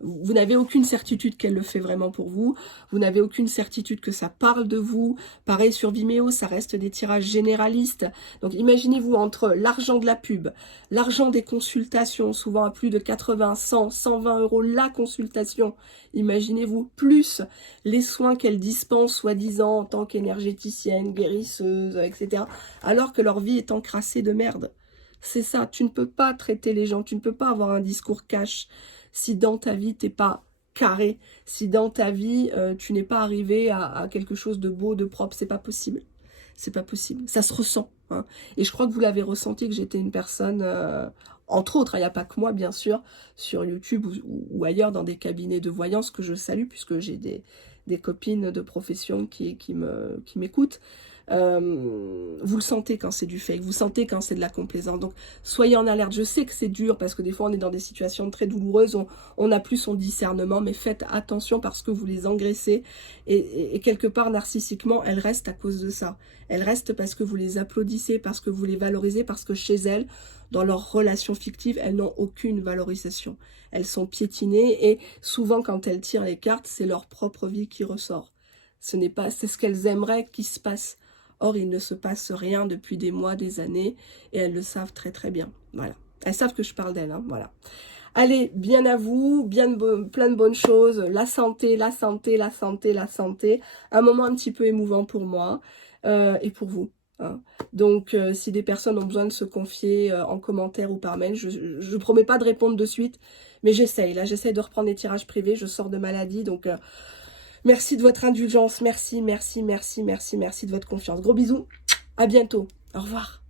vous n'avez aucune certitude qu'elle le fait vraiment pour vous, vous n'avez aucune certitude que ça parle de vous, pareil sur Vimeo, ça reste des tirages généralistes, donc imaginez-vous entre l'argent de la pub, l'argent des consultations, souvent à plus de 80, 100, 120 € la consultation, imaginez-vous, plus les soins qu'elle dispense, soi-disant, en tant qu'énergéticienne, guérisseuse, etc., alors que leur vie est encrassée de merde. C'est ça, tu ne peux pas traiter les gens, tu ne peux pas avoir un discours cash si dans ta vie t'es pas carré, si dans ta vie tu n'es pas arrivé à quelque chose de beau, de propre, c'est pas possible. C'est pas possible, ça se ressent. Hein. Et je crois que vous l'avez ressenti que j'étais une personne, entre autres, il n'y a pas que moi bien sûr, sur YouTube ou ailleurs dans des cabinets de voyance que je salue, puisque j'ai des copines de profession qui m'écoutent. Vous le sentez quand c'est du fake, vous sentez quand c'est de la complaisance. Donc soyez en alerte. Je sais que c'est dur parce que des fois on est dans des situations très douloureuses, on n'a plus son discernement, mais faites attention parce que vous les engraissez. Et quelque part, narcissiquement, elles restent à cause de ça. Elles restent parce que vous les applaudissez, parce que vous les valorisez, parce que chez elles, dans leurs relations fictives, elles n'ont aucune valorisation. Elles sont piétinées et souvent quand elles tirent les cartes, c'est leur propre vie qui ressort. C'est ce qu'elles aimeraient qu'il se passe. Or, il ne se passe rien depuis des mois, des années, et elles le savent très très bien. Voilà. Elles savent que je parle d'elles, hein, voilà. Allez, bien à vous, plein de bonnes choses, la santé, la santé, la santé, la santé. Un moment un petit peu émouvant pour moi et pour vous. Hein. Donc, si des personnes ont besoin de se confier en commentaire ou par mail, je ne promets pas de répondre de suite, mais j'essaye. Là, j'essaye de reprendre les tirages privés, je sors de maladie, donc merci de votre indulgence, merci, merci, merci, merci, merci de votre confiance. Gros bisous, à bientôt, au revoir.